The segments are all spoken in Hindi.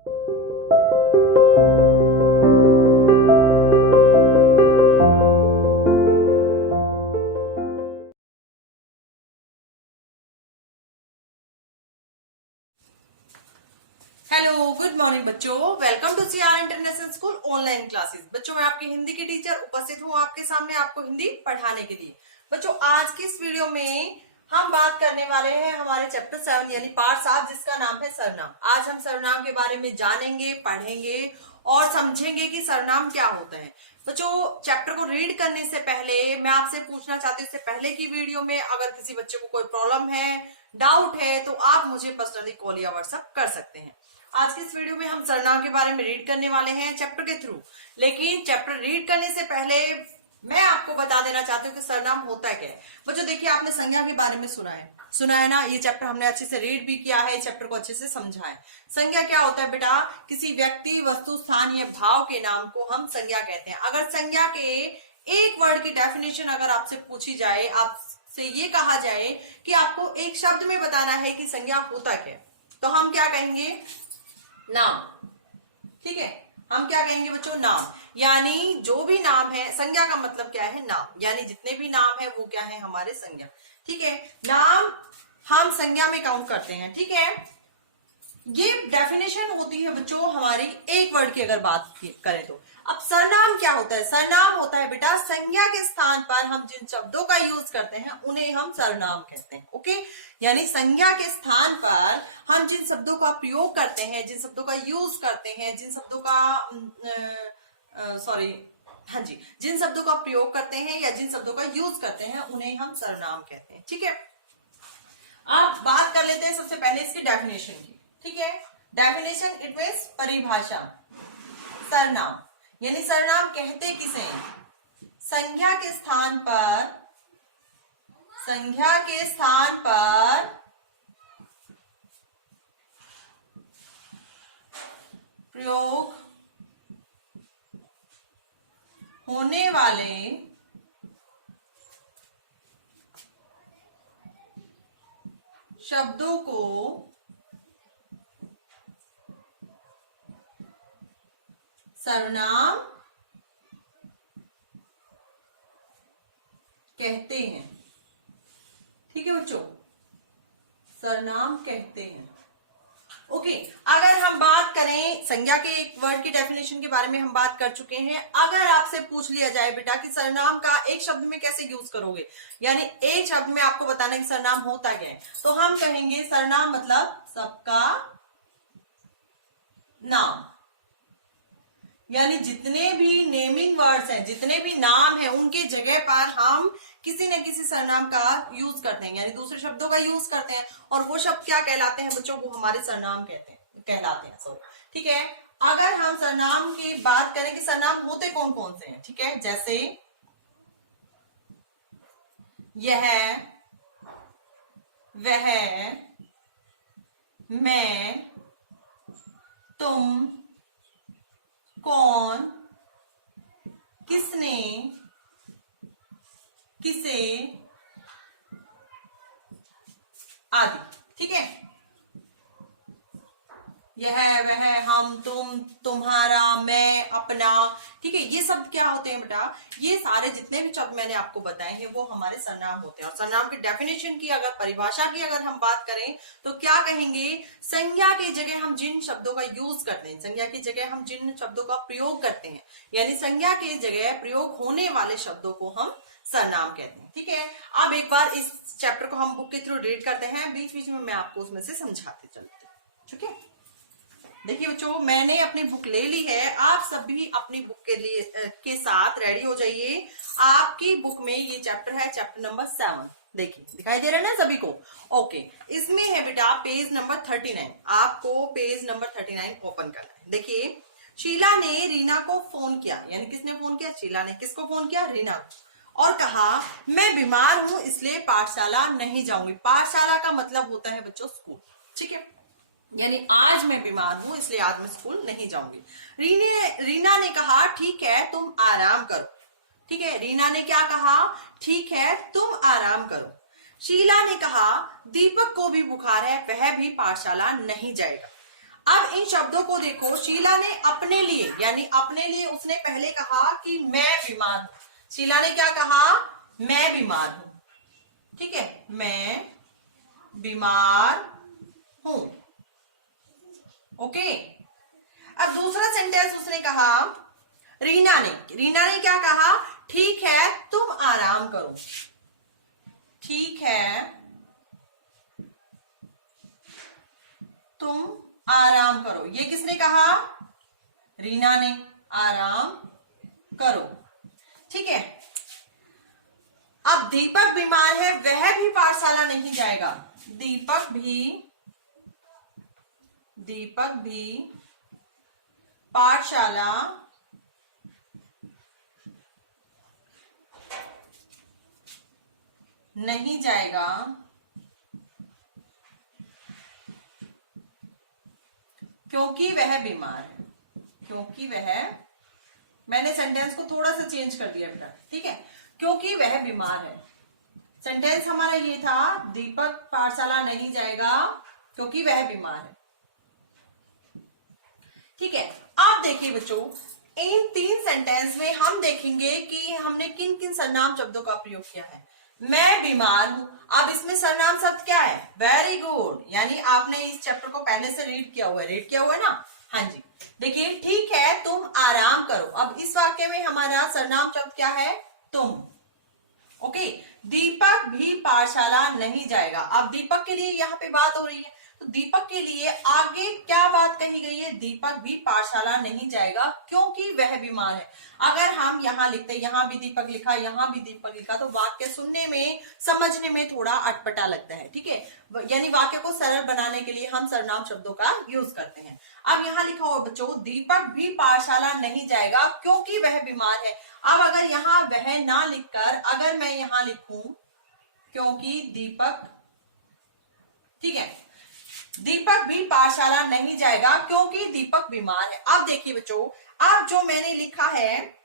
हेलो, गुड मॉर्निंग बच्चों। Welcome to CR international school online classes. बच्चों, मैं आपकी हिंदी की टीचर उपस्थित हूँ आपके सामने आपको हिंदी पढ़ाने के लिए। बच्चों, आज की इस वीडियो में हम बात करने वाले हैं हमारे चैप्टर 7 यानी पार्ट 7, जिसका नाम है सर्वनाम। आज हम सर्वनाम के बारे में जानेंगे, पढ़ेंगे और समझेंगे कि सर्वनाम क्या होता है। बच्चों, चैप्टर को रीड करने से पहले मैं आपसे पूछना चाहती हूँ, इससे पहले की वीडियो में अगर किसी बच्चे को कोई प्रॉब्लम है, डाउट है, तो आप मुझे पर्सनली कॉल या व्हाट्सएप कर सकते हैं। आज की इस वीडियो में हम सर्वनाम के बारे में रीड करने वाले हैं चैप्टर के थ्रू। लेकिन चैप्टर रीड करने से पहले मैं आपको बता देना चाहती हूँ कि सर्वनाम होता क्या है। बच्चों देखिए, आपने संज्ञा के बारे में सुना है ना। ये चैप्टर हमने अच्छे से रीड भी किया है, चैप्टर को अच्छे से समझा है। संज्ञा क्या होता है बेटा? किसी व्यक्ति, वस्तु, स्थान या भाव के नाम को हम संज्ञा कहते हैं। अगर संज्ञा के एक वर्ड की डेफिनेशन अगर आपसे पूछी जाए, आपसे ये कहा जाए कि आपको एक शब्द में बताना है कि संज्ञा होता क्या, तो हम क्या कहेंगे? नाम। ठीक है, हम क्या कहेंगे बच्चों? नाम। यानी जो भी नाम है, संज्ञा का मतलब क्या है? नाम। यानी जितने भी नाम है वो क्या है? हमारे संज्ञा। ठीक है, नाम हम संज्ञा में काउंट करते हैं। ठीक है, ये डेफिनेशन होती है बच्चों हमारी एक वर्ड की अगर बात करें तो। अब सर्वनाम क्या होता है? सर्वनाम होता है बेटा संज्ञा के स्थान पर हम जिन शब्दों का यूज करते हैं उन्हें हम सर्वनाम कहते हैं। ओके, यानी संज्ञा के स्थान पर हम जिन शब्दों का प्रयोग करते हैं, जिन शब्दों का यूज करते हैं, जिन शब्दों का जिन शब्दों का प्रयोग करते हैं या जिन शब्दों का यूज करते हैं उन्हें हम सर्वनाम कहते हैं। ठीक है, अब बात कर लेते हैं सबसे पहले इसकी डेफिनेशन की। ठीक है, डेफिनेशन इट मींस परिभाषा। सर्वनाम यानी सर्वनाम कहते किसे? संज्ञा के स्थान पर प्रयोग होने वाले शब्दों को सर्वनाम कहते हैं। ठीक है बच्चों, सर्वनाम कहते हैं। ओके, अगर हम बात करें संज्ञा के एक वर्ड की डेफिनेशन के बारे में हम बात कर चुके हैं। अगर आपसे पूछ लिया जाए बेटा कि सर्वनाम का एक शब्द में कैसे यूज करोगे, यानी एक शब्द में आपको बताना है कि सर्वनाम होता क्या है, तो हम कहेंगे सर्वनाम मतलब सबका नाम। यानी जितने भी नेमिंग वर्ड्स हैं, जितने भी नाम हैं, उनके जगह पर हम किसी न किसी सर्वनाम का यूज करते हैं, यानी दूसरे शब्दों का यूज करते हैं। और वो शब्द क्या कहलाते हैं बच्चों? वो हमारे सर्वनाम कहलाते हैं। सॉरी, ठीक है। अगर हम सर्वनाम की बात करें कि सर्वनाम होते कौन कौन से हैं, ठीक है, जैसे यह, वह, मैं, तुम, कौन, किसने, किसे आदि। ठीक है, यह, वह, हम, तुम, तुम्हारा, मैं, अपना। ठीक है, ये शब्द क्या होते हैं बेटा? ये सारे जितने भी शब्द मैंने आपको बताए हैं वो हमारे सर्वनाम होते हैं। और सर्वनाम की डेफिनेशन की अगर, परिभाषा की अगर हम बात करें तो क्या कहेंगे? संज्ञा की जगह हम जिन शब्दों का यूज करते हैं, संज्ञा की जगह हम जिन शब्दों का प्रयोग करते हैं, यानी संज्ञा की जगह प्रयोग होने वाले शब्दों को हम सर्वनाम कहते हैं। ठीक है, अब एक बार इस चैप्टर को हम बुक के थ्रू रीड करते हैं, बीच बीच में मैं आपको उसमें से समझाते चलते हैं। ठीक है, देखिए बच्चों, मैंने अपनी बुक ले ली है। आप सभी अपनी बुक के साथ रेडी हो जाइए। आपकी बुक में ये चैप्टर है, चैप्टर नंबर 7। देखिए, दिखाई दे रहा है ना सभी को? ओके, इसमें है बेटा पेज नंबर 39। आपको पेज नंबर 39 ओपन करना है। देखिए, शीला ने रीना को फोन किया, यानी किसने फोन किया? शीला ने। किसको फोन किया? रीना को। और कहा मैं बीमार हूं इसलिए पाठशाला नहीं जाऊंगी। पाठशाला का मतलब होता है बच्चों स्कूल। ठीक है, यानी आज मैं बीमार हूं इसलिए आज मैं स्कूल नहीं जाऊंगी। रीना ने कहा ठीक है तुम आराम करो। ठीक है, रीना ने क्या कहा? ठीक है तुम आराम करो। शीला ने कहा दीपक को भी बुखार है, वह भी पाठशाला नहीं जाएगा। अब इन शब्दों को देखो, शीला ने अपने लिए, यानी अपने लिए उसने पहले कहा कि मैं बीमार हूं। शीला ने क्या कहा? मैं बीमार हूं। ठीक है, मैं बीमार हूं। ओके। अब दूसरा सेंटेंस उसने कहा, रीना ने क्या कहा? ठीक है तुम आराम करो। ठीक है तुम आराम करो। ये किसने कहा? रीना ने। आराम करो। ठीक है। अब दीपक बीमार है, वह भी पाठशाला नहीं जाएगा। दीपक भी पाठशाला नहीं जाएगा क्योंकि वह बीमार है। क्योंकि वह, मैंने सेंटेंस को थोड़ा सा चेंज कर दिया बेटा। ठीक है, क्योंकि वह बीमार है। सेंटेंस हमारा ये था, दीपक पाठशाला नहीं जाएगा क्योंकि वह बीमार है। ठीक है, आप देखिए बच्चों, इन 3 सेंटेंस में हम देखेंगे कि हमने किन किन सर्वनाम शब्दों का प्रयोग किया है। मैं बीमार हूं, अब इसमें सर्वनाम शब्द क्या है? वेरी गुड, यानी आपने इस चैप्टर को पहले से रीड किया हुआ है ना? हाँ जी। देखिए, ठीक है तुम आराम करो। अब इस वाक्य में हमारा सर्वनाम शब्द क्या है? तुम। ओके। दीपक भी पाठशाला नहीं जाएगा। अब दीपक के लिए यहाँ पे बात हो रही है, तो दीपक के लिए आगे क्या बात कही गई है? दीपक भी पाठशाला नहीं जाएगा क्योंकि वह बीमार है। अगर हम यहाँ लिखते, यहाँ भी दीपक लिखा, यहाँ भी दीपक लिखा, तो वाक्य सुनने में, समझने में थोड़ा अटपटा लगता है। ठीक है, यानी वाक्य को सरल बनाने के लिए हम सर्वनाम शब्दों का यूज करते हैं। अब यहाँ लिखा हुआ बच्चों, दीपक भी पाठशाला नहीं जाएगा क्योंकि वह बीमार है। अब अगर यहाँ वह ना लिखकर अगर मैं यहाँ लिखूं क्योंकि दीपक, ठीक है, दीपक भी पाठशाला नहीं जाएगा क्योंकि दीपक बीमार है। अब देखिए बच्चों, अब जो मैंने लिखा है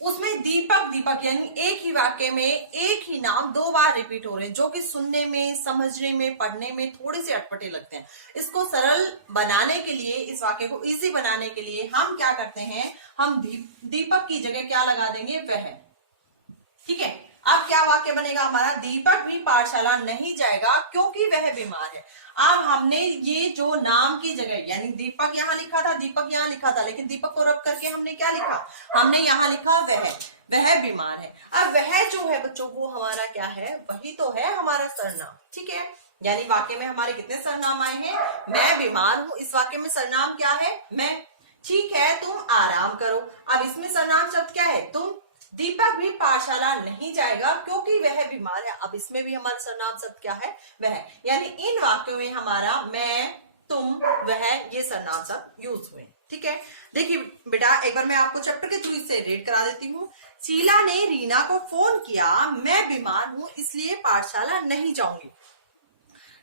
उसमें दीपक यानी एक ही वाक्य में एक ही नाम 2 बार रिपीट हो रहे हैं, जो कि सुनने में, समझने में, पढ़ने में थोड़े से अटपटे लगते हैं। इसको सरल बनाने के लिए, इस वाक्य को इजी बनाने के लिए हम क्या करते हैं? हम दीपक की जगह क्या लगा देंगे? वह। ठीक है, अब क्या वाक्य बनेगा हमारा? दीपक भी पाठशाला नहीं जाएगा क्योंकि वह बीमार है। अब हमने ये जो नाम की जगह, यानी दीपक यहाँ लिखा था, दीपक यहाँ लिखा था, लेकिन दीपक को रब करके हमने क्या लिखा? हमने यहाँ लिखा वह बीमार है। अब वह जो है बच्चों, वो हमारा क्या है? वही तो है हमारा सर्वनाम। ठीक है, यानी वाक्य में हमारे कितने सर्वनाम आए हैं? मैं बीमार हूं, इस वाक्य में सर्वनाम क्या है? मैं। ठीक है तुम आराम करो, अब इसमें सर्वनाम शब्द क्या है? तुम। दीपक भी पाठशाला नहीं जाएगा क्योंकि वह बीमार है, अब इसमें भी हमारा सर्वनाम शब्द क्या है? वह। यानी इन वाक्यों में हमारा मैं, तुम, वह, ये सर्वनाम शब्द यूज हुए। ठीक है, देखिए बेटा, एक बार मैं आपको चैप्टर के थ्रू इससे रीड करा देती हूँ। शीला ने रीना को फोन किया, मैं बीमार हूं इसलिए पाठशाला नहीं जाऊंगी।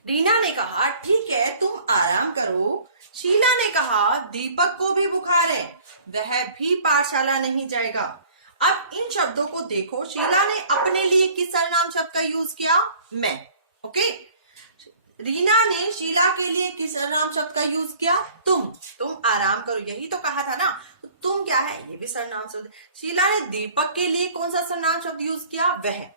रीना ने कहा ठीक है तुम आराम करो। शीला ने कहा दीपक को भी बुखार है, वह भी पाठशाला नहीं जाएगा। अब इन शब्दों को देखो, शीला ने अपने लिए किस सर्वनाम शब्द का यूज किया? मैं। ओके। रीना ने शीला के लिए किस सर्वनाम शब्द का यूज किया? तुम आराम करो, यही तो कहा था ना। तो तुम क्या है? ये भी सर्वनाम शब्द। शीला ने दीपक के लिए कौन सा सर्वनाम शब्द यूज किया? वह।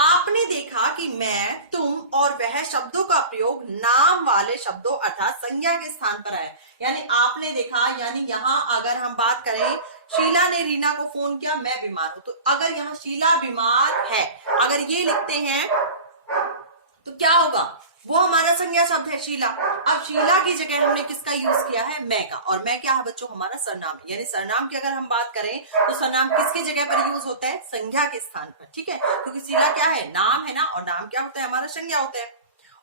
आपने देखा कि मैं, तुम और वह शब्दों का प्रयोग नाम वाले शब्दों अर्थात संज्ञा के स्थान पर आया। यानी आपने देखा, यानी यहाँ अगर हम बात करें, शीला ने रीना को फोन किया, मैं बीमार हूं, तो अगर यहाँ शीला बीमार है, अगर ये लिखते हैं तो क्या होगा? वो हमारा संज्ञा शब्द है शीला। अब शीला की जगह हमने किसका यूज किया है? मैं का। और मैं क्या है बच्चों? हमारा सर्वनाम। यानी सर्वनाम की अगर हम बात करें तो सर्वनाम किसकी जगह पर यूज होता है? संज्ञा के स्थान पर। ठीक है, क्योंकि शीला क्या है? नाम है ना, और नाम क्या होता है? हमारा संज्ञा होता है।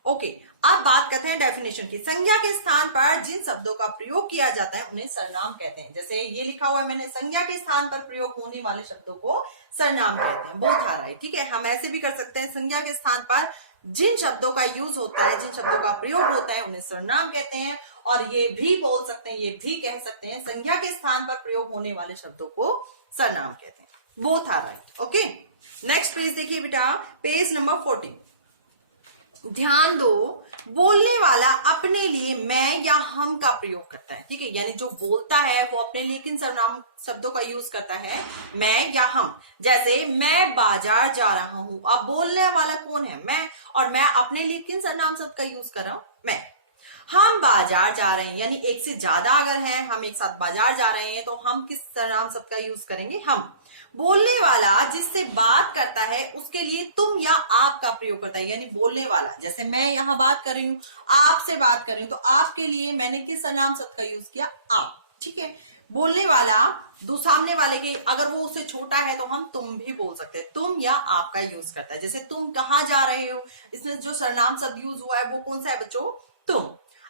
ओके, अब बात करते हैं डेफिनेशन की। संज्ञा के स्थान पर जिन शब्दों का प्रयोग किया जाता है उन्हें सर्वनाम कहते हैं। जैसे ये लिखा हुआ है मैंने, संज्ञा के स्थान पर प्रयोग होने वाले शब्दों को सर्वनाम कहते हैं। बहुत आ रहा है। ठीक है, हम ऐसे भी कर सकते हैं, संज्ञा के स्थान पर जिन शब्दों का यूज होता है, जिन शब्दों का प्रयोग होता है उन्हें सर्वनाम कहते हैं। और ये भी बोल सकते हैं, ये भी कह सकते हैं, संज्ञा के स्थान पर प्रयोग होने वाले शब्दों को सर्वनाम कहते हैं। Both are right. Okay, next page देखिए बेटा, पेज नंबर 40। ध्यान दो, बोलने वाला अपने लिए मैं या हम का प्रयोग करता है, ठीक है। यानी जो बोलता है वो अपने लिए किन सर्वनाम शब्दों का यूज करता है, मैं या हम। जैसे मैं बाजार जा रहा हूं, अब बोलने वाला कौन है, मैं, और मैं अपने लिए किन सर्वनाम शब्द का यूज कर रहा हूं, मैं। हम बाजार जा रहे हैं, यानी एक से ज्यादा अगर है, हम एक साथ बाजार जा रहे हैं, तो हम किस सर्वनाम शब्द का यूज करेंगे, हम। बोलने वाला जिससे बात करता है उसके लिए तुम या आप का प्रयोग करता है, यानी बोलने वाला, जैसे मैं यहाँ बात कर रही हूँ, आपसे बात कर रही हूँ, तो आपके लिए मैंने किस सर्वनाम शब्द का यूज किया, आप, ठीक है। बोलने वाला दो सामने वाले के, अगर वो उससे छोटा है तो हम तुम भी बोल सकते हैं, तुम या आपका यूज करता है। जैसे तुम कहाँ जा रहे हो, इसमें जो सर्वनाम शब्द यूज हुआ है वो कौन सा है बच्चों, तुम।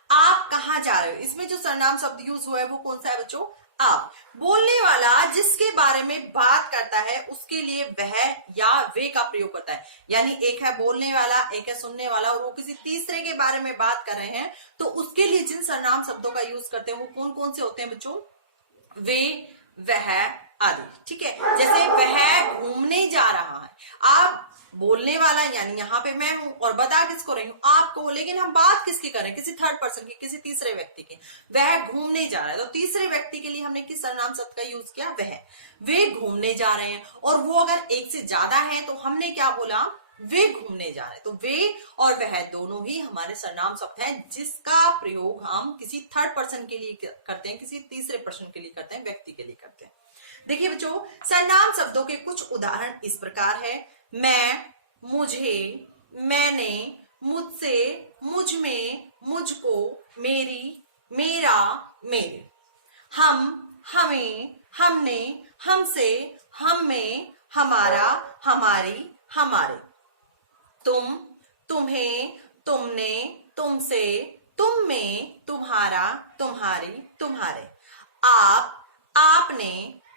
आप कहाँ जा रहे हो, इसमें जो सर्वनाम शब्द यूज हुआ है वो कौन सा है बच्चों, आप। बोलने वाला जिसके बारे में बात करता है उसके लिए वह या वे का प्रयोग करता है, यानी एक है बोलने वाला, एक है सुनने वाला, और वो किसी तीसरे के बारे में बात कर रहे हैं, तो उसके लिए जिन सर्वनाम शब्दों का यूज करते हैं वो कौन कौन से होते हैं बच्चों, वे, वह आदि, ठीक है। जैसे वह घूमने जा रहा है, आप बोलने वाला यानी यहाँ पे मैं हूं और बता किसको रही हूँ, आपको, लेकिन हम बात किसकी कर रहे हैं, किसी थर्ड पर्सन की, किसी तीसरे व्यक्ति की। वह घूमने जा रहा है, तो तीसरे व्यक्ति के लिए हमने किस सर्वनाम शब्द का यूज किया, वह। वे घूमने जा रहे हैं, और वो अगर एक से ज्यादा है तो हमने क्या बोला, वे घूमने जा रहे हैं। तो वे और वह दोनों ही हमारे सर्वनाम शब्द हैं, जिसका प्रयोग हम किसी थर्ड पर्सन के लिए करते हैं, किसी तीसरे पर्सन के लिए करते हैं, व्यक्ति के लिए करते हैं। देखिए बच्चों, सर्वनाम शब्दों के कुछ उदाहरण इस प्रकार है, मैं, मुझे, मैंने, मुझसे, मुझ में, मुझको, मेरी, मेरा, मेरे। हम, हमें, हमने, हमसे, हम में, हमारा, हमारी, हमारे। तुम, तुम्हें, तुमने, तुमसे, तुम में, तुम्हारा, तुम्हारी, तुम्हारे। आप, आपने,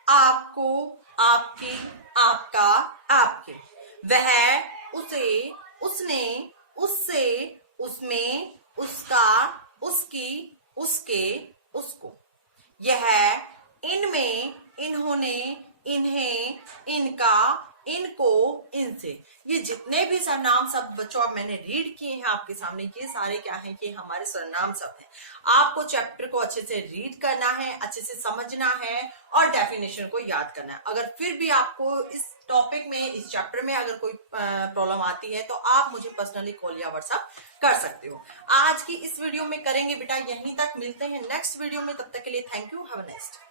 आपको, आपकी, आपका, आपके। वह, उसे, उसने, उससे, उसमें, उसका, उसकी, उसके, उसको। यह, इनमें, इन्होंने, इन्हें, इनका, इनको, इनसे। ये जितने भी सर्वनाम शब्द बच्चों अब मैंने रीड किए हैं आपके सामने, ये सारे क्या हैं कि हमारे सर्वनाम शब्द हैं। आपको चैप्टर को अच्छे से रीड करना है, अच्छे से समझना है और डेफिनेशन को याद करना है। अगर फिर भी आपको इस टॉपिक में, इस चैप्टर में अगर कोई प्रॉब्लम आती है तो आप मुझे पर्सनली कॉल या व्हाट्सएप कर सकते हो। आज की इस वीडियो में करेंगे बेटा यहीं तक, मिलते हैं नेक्स्ट वीडियो में, तब तक के लिए thank you, have a nice day.